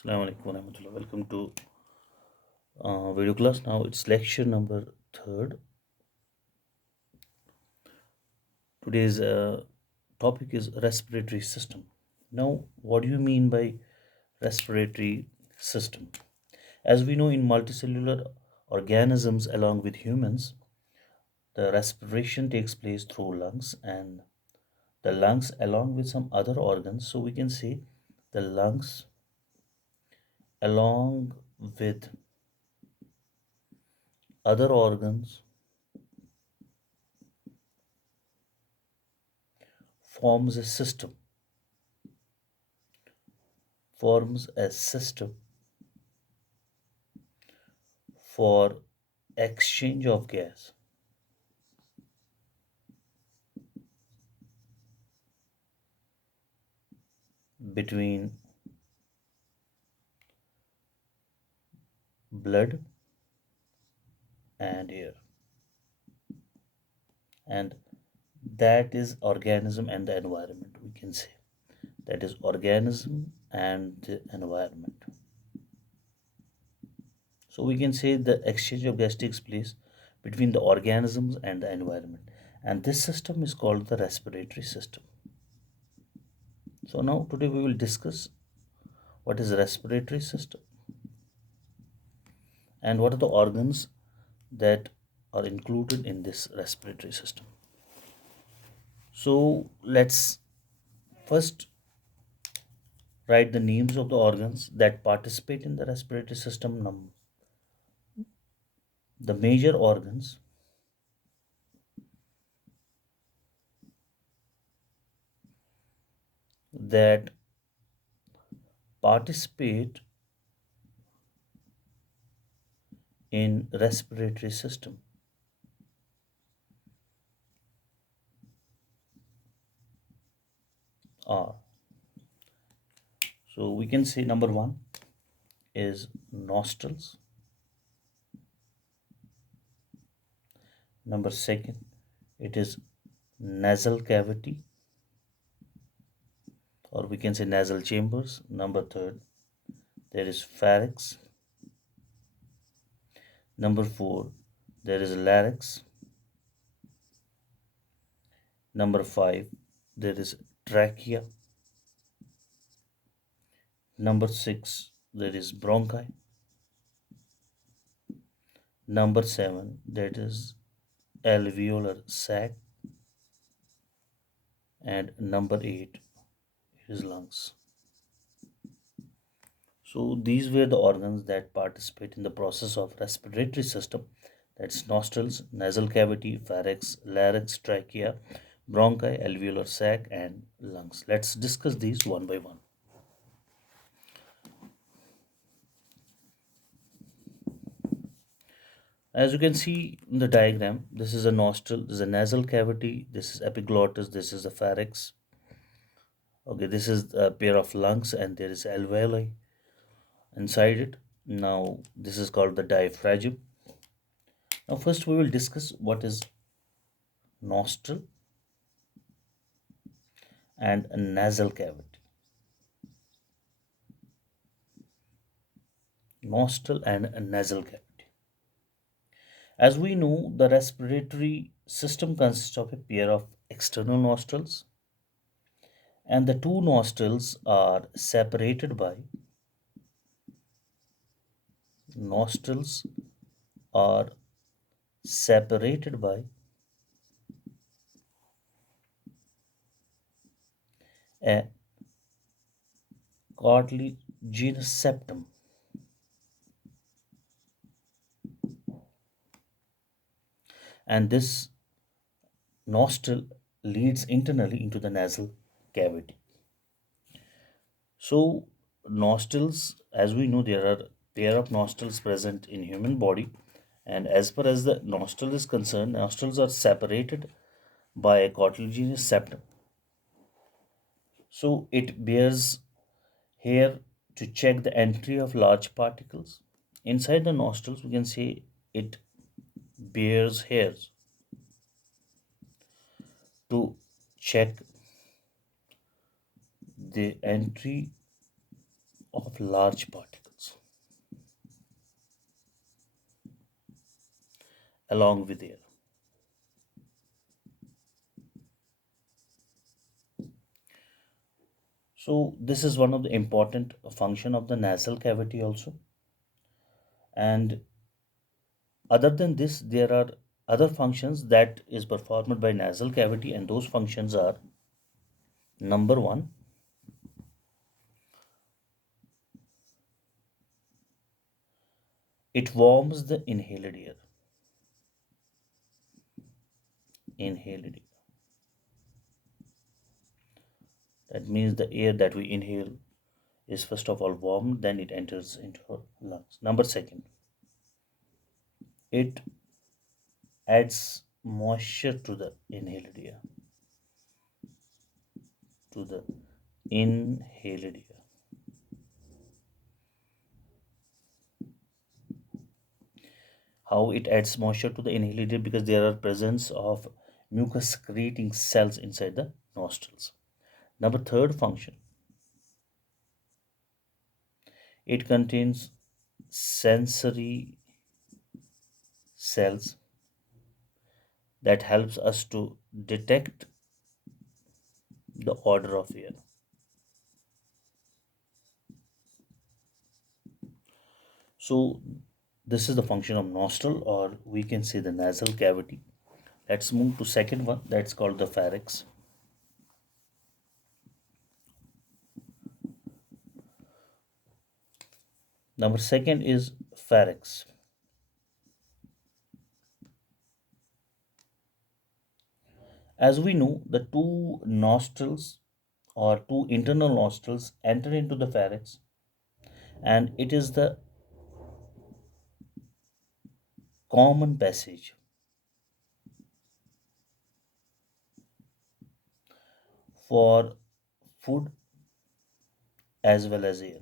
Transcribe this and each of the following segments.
Assalamu alaikum warahmatullah. Welcome to video class. Now it's lecture number third. Today's topic is respiratory system. Now, what do you mean by respiratory system? As we know, in multicellular organisms, along with humans, the respiration takes place through lungs, and the lungs, along with some other organs. So we can say the lungs, along with other organs, forms a system forms a system for exchange of gas between blood and air, and that is organism and the environment. We can say that is organism and the environment. So we can say the exchange of gas takes place between the organisms and the environment, and this system is called the respiratory system. So now today we will discuss what is respiratory system and what are the organs that are included in this respiratory system. So let's first write the names of the organs that participate in the respiratory system. The major organs that participate in respiratory system are, so we can say number one is nostrils, number second it is nasal cavity, or we can say nasal chambers, number third there is pharynx, number four there is larynx, number five there is trachea, number six there is bronchi, number seven that is alveolar sac, and number eight is lungs. So these were the organs that participate in the process of respiratory system. That's nostrils, nasal cavity, pharynx, larynx, trachea, bronchi, alveolar sac, and lungs. Let's discuss these one by one. As you can see in the diagram, this is a nostril, this is a nasal cavity, this is epiglottis, this is the pharynx. Okay, this is a pair of lungs, and there is alveoli inside it. Now, this is called the diaphragm. Now, first we will discuss what is nostril and a nasal cavity. Nostril and a nasal cavity. As we know, the respiratory system consists of a pair of external nostrils, and the two nostrils are separated by nostrils are separated by a cartilaginous septum, and this nostril leads internally into the nasal cavity. So nostrils, as we know, there are pair of nostrils present in human body, and as far as the nostril is concerned, nostrils are separated by a cartilaginous septum. So it bears hair to check the entry of large particles. Inside the nostrils, we can say it bears hairs to check the entry of large particles along with air. So this is one of the important function of the nasal cavity also. And other than this, there are other functions that is performed by nasal cavity, and those functions are: number one, it warms the inhaled air. Inhaled air. That means the air that we inhale is first of all warmed, then it enters into our lungs. Number second, it adds moisture to the inhaled air. To the inhaled air. How it adds moisture to the inhaled air? Because there are presence of mucus secreting cells inside the nostrils. Number third function, it contains sensory cells that helps us to detect the odor of air. So this is the function of nostril, or we can say the nasal cavity. Let's move to second one, that's called the pharynx. Number second is pharynx. As we know, the two nostrils or two internal nostrils enter into the pharynx, and it is the common passage for food as well as air.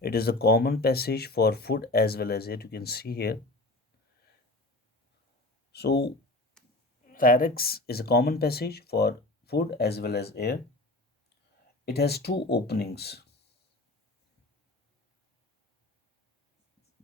It is a common passage for food as well as air. You can see here. So, pharynx is a common passage for food as well as air. It has two openings.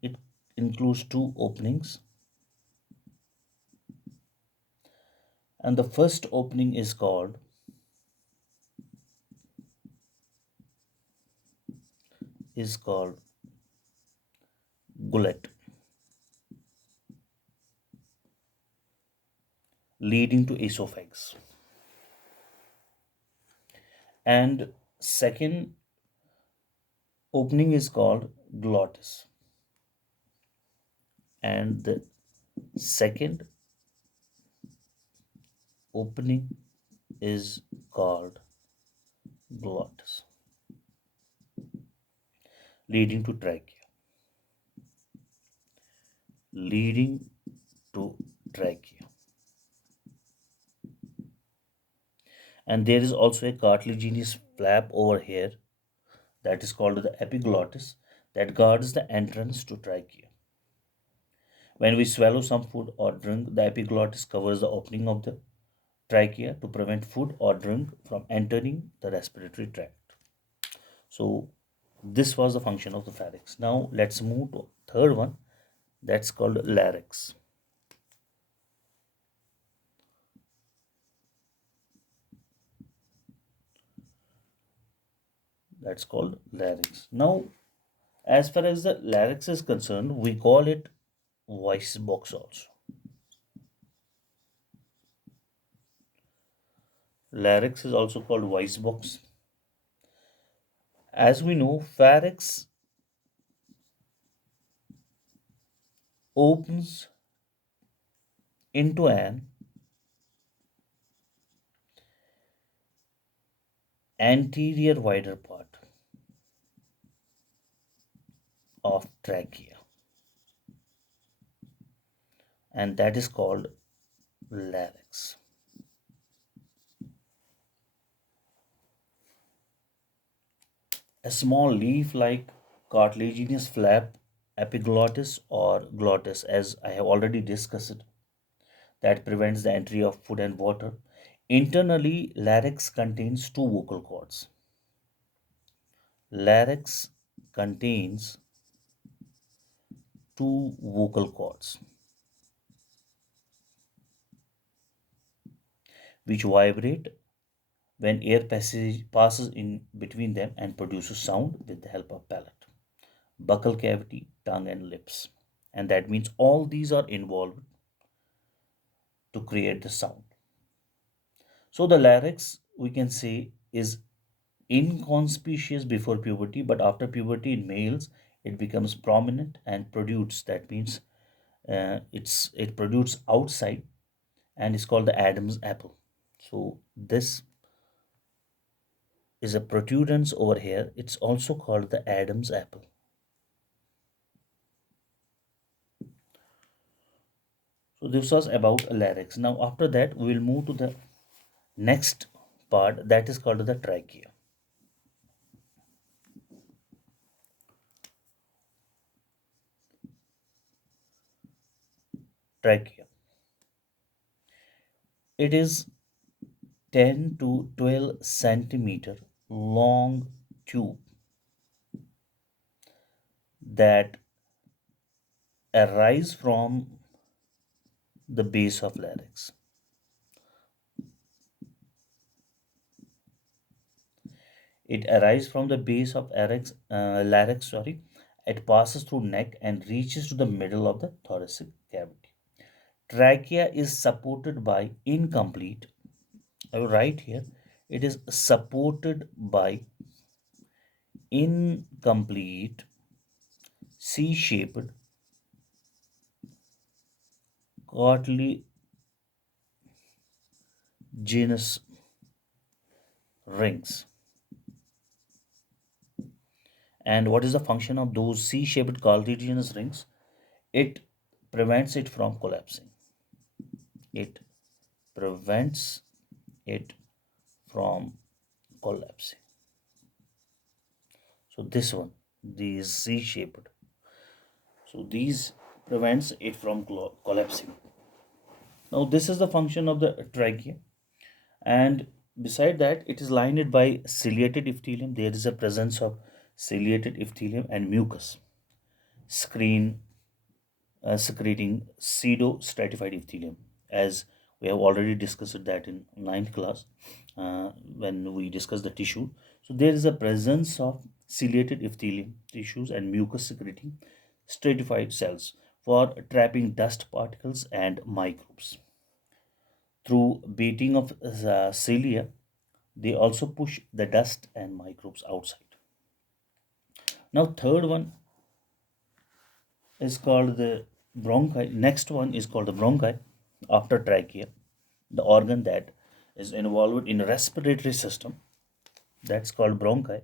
It includes two openings, and the first opening is called gullet, leading to esophagus. And second opening is called glottis, and the second opening is called glottis, leading to trachea. Leading to trachea. And there is also a cartilaginous flap over here that is called the epiglottis that guards the entrance to trachea. When we swallow some food or drink, the epiglottis covers the opening of the trachea to prevent food or drink from entering the respiratory tract. So this was the function of the pharynx. Now let's move to third one, that's called larynx. That's called larynx. Now, as far as the larynx is concerned, we call it voice box also. Larynx is also called voice box. As we know, pharynx opens into an anterior wider part of trachea, and that is called larynx. A small leaf-like cartilaginous flap, epiglottis or glottis, as I have already discussed, that prevents the entry of food and water. Internally, larynx contains two vocal cords. Larynx contains two vocal cords which vibrate when air passes in between them and produces sound with the help of palate, buccal cavity, tongue, and lips. And that means all these are involved to create the sound. So the larynx, we can say, is inconspicuous before puberty, but after puberty in males, it becomes prominent and protrudes. That means it protrudes outside and is called the Adam's apple. So this is a protuberance over here. It's also called the Adam's apple. So this was about larynx. Now after that, we will move to the next part that is called the trachea. Trachea. It is 10 to 12 centimeter long tube that arise from the base of larynx. It arises from the base of larynx, sorry. It passes through neck and reaches to the middle of the thoracic cavity. Trachea is supported by incomplete, I will write here, it is supported by incomplete C-shaped cartilaginous rings. And what is the function of those C-shaped cartilaginous rings? It prevents it from collapsing. It prevents it from collapsing. So this one, these C-shaped. So these prevents it from collapsing. Now this is the function of the trachea, and beside that, it is lined by ciliated epithelium. There is a presence of ciliated epithelium and mucus screen secreting pseudo-stratified epithelium, as we have already discussed that in ninth class when we discussed the tissue. So there is a presence of ciliated epithelium tissues and mucus secreting stratified cells for trapping dust particles and microbes. Through beating of cilia, they also push the dust and microbes outside. Now, third one is called the bronchi. Next one is called the bronchi after trachea, the organ that is involved in respiratory system. That's called bronchi.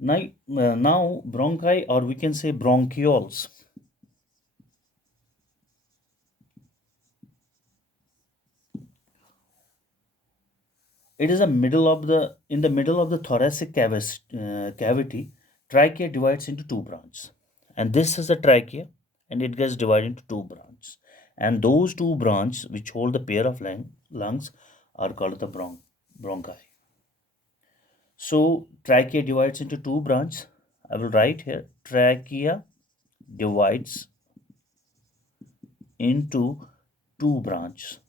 Now bronchi, or we can say bronchioles. It is a middle of the in the middle of the thoracic cavity. Trachea divides into two branches, and this is the trachea, and it gets divided into two branches. And those two branches, which hold the pair of lungs, are called the bronchi. So trachea divides into two branches. I will write here trachea divides into two branches.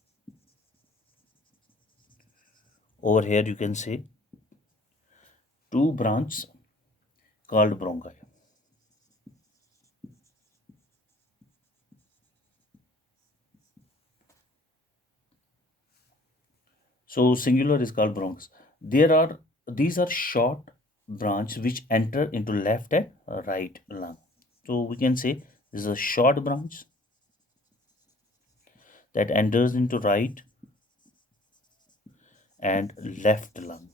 Over here you can say two branches called bronchi. So singular is called bronchs. There are these are short branch which enter into left and right lung. So we can say this is a short branch that enters into right and left lung.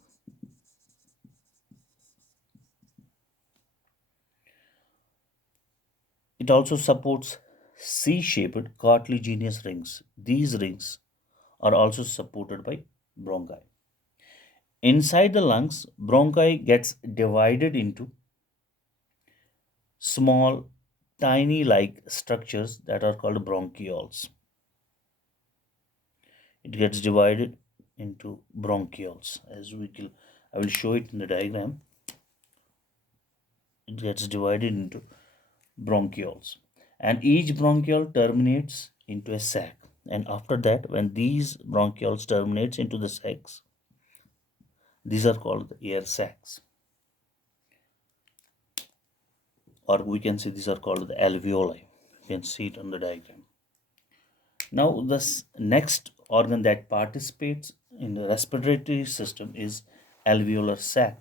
It also supports C-shaped cartilaginous rings. These rings are also supported by bronchi. Inside the lungs, bronchi gets divided into small tiny like structures that are called bronchioles. It gets divided into bronchioles. I will show it in the diagram. It gets divided into bronchioles, and each bronchiole terminates into a sac. And after that, when these bronchioles terminates into the sacs, these are called the air sacs, or we can say these are called the alveoli. You can see it on the diagram. Now, this next organ that participates in the respiratory system is alveolar sac.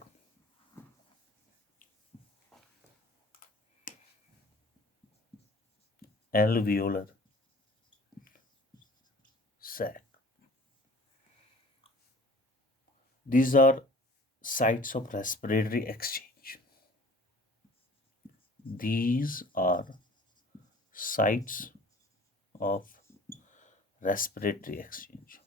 Alveolar sac. These are sites of respiratory exchange. These are sites of respiratory exchange,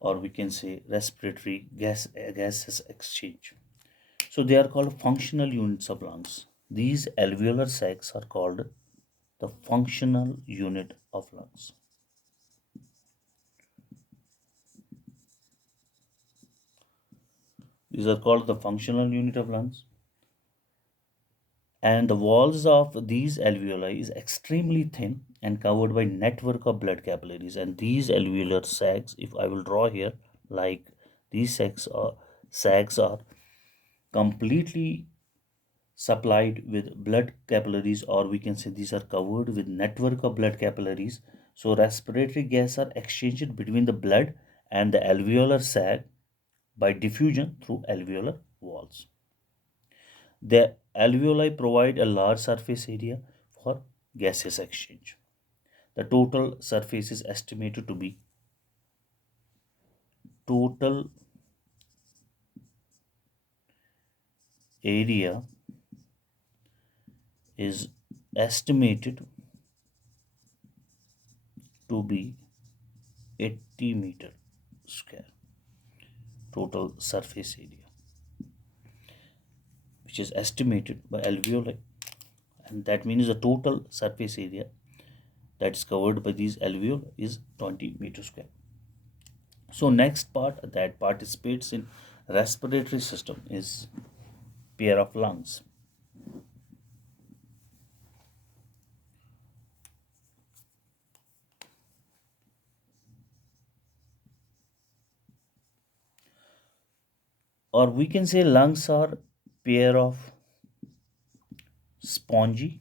or we can say respiratory gases exchange. So they are called functional units of lungs. These alveolar sacs are called the functional unit of lungs. These are called the functional unit of lungs. And the walls of these alveoli is extremely thin and covered by network of blood capillaries. And these alveolar sacs, if I will draw here, like these sacs are completely supplied with blood capillaries, or we can say these are covered with network of blood capillaries. So respiratory gas are exchanged between the blood and the alveolar sac by diffusion through alveolar walls. The alveoli provide a large surface area for gaseous exchange. The total surface is estimated to be total area is estimated to be 80 meter square. Total surface area, which is estimated by alveoli, and that means the total surface area that is covered by these alveoli is 20 meter square. So next part that participates in respiratory system is pair of lungs. Or we can say lungs are pair of spongy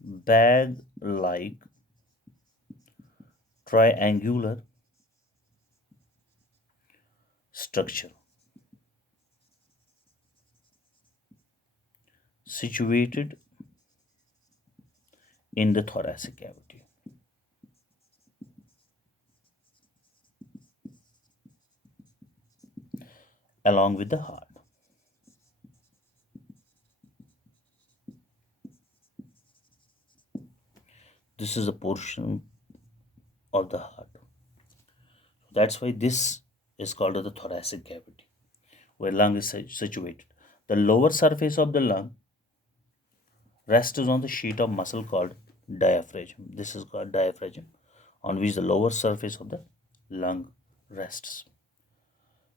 bag like triangular structure situated in the thoracic cavity along with the heart. This is a portion of the heart. That's why this is called the thoracic cavity, where lung is situated. The lower surface of the lung rests on the sheet of muscle called diaphragm. This is called diaphragm, on which the lower surface of the lung rests.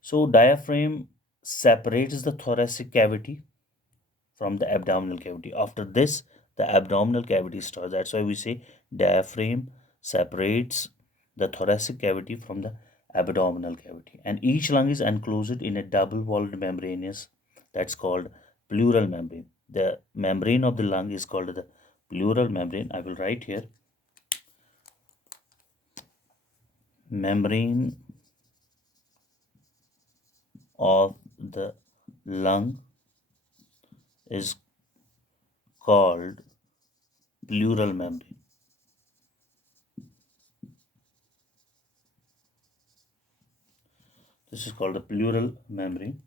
So diaphragm separates the thoracic cavity from the abdominal cavity. After this, the abdominal cavity starts. That's why we say diaphragm separates the thoracic cavity from the abdominal cavity. And each lung is enclosed in a double-walled membranous that's called pleural membrane. The membrane of the lung is called the pleural membrane. I will write here membrane of the lung is called pleural membrane. This is called the pleural membrane,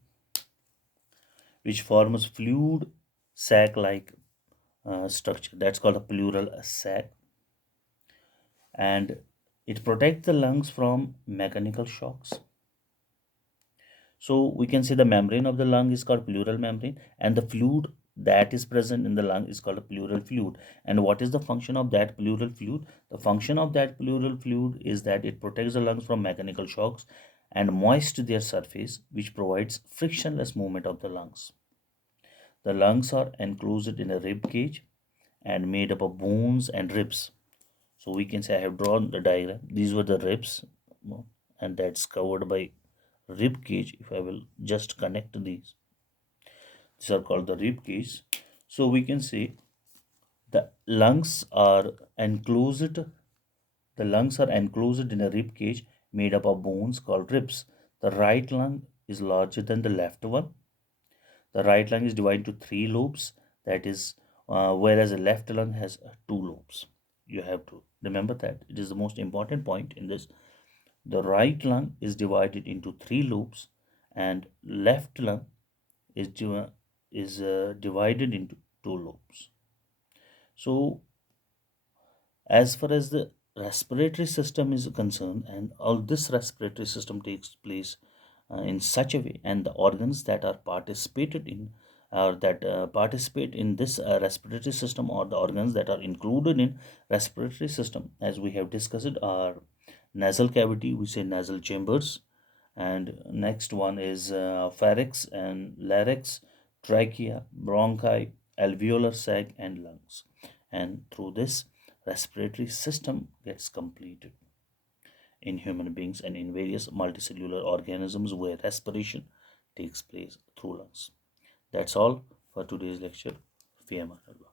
which forms fluid sac-like structure. That's called a pleural sac, and it protects the lungs from mechanical shocks. So we can say the membrane of the lung is called pleural membrane, and the fluid that is present in the lung is called a pleural fluid. And what is the function of that pleural fluid? The function of that pleural fluid is that it protects the lungs from mechanical shocks and moist their surface, which provides frictionless movement of the lungs. The lungs are enclosed in a rib cage and made up of bones and ribs. So we can say I have drawn the diagram. These were the ribs, and that's covered by rib cage. If I will just connect these are called the rib cage. So we can say the lungs are enclosed. The lungs are enclosed in a rib cage made up of bones called ribs. The right lung is larger than the left one. The right lung is divided into three lobes. That is, whereas the left lung has two lobes. You have to remember that. It is the most important point in this. The right lung is divided into three lobes, and left lung is divided into two lobes. So, as far as the respiratory system is concerned, and all this respiratory system takes place in such a way, and the organs that are participated in or that participate in this respiratory system, or the organs that are included in respiratory system, as we have discussed, are nasal cavity, we say nasal chambers, and next one is pharynx and larynx, trachea, bronchi, alveolar sac, and lungs. And through this, respiratory system gets completed in human beings and in various multicellular organisms where respiration takes place through lungs. That's all for today's lecture. Fi Aman Allah.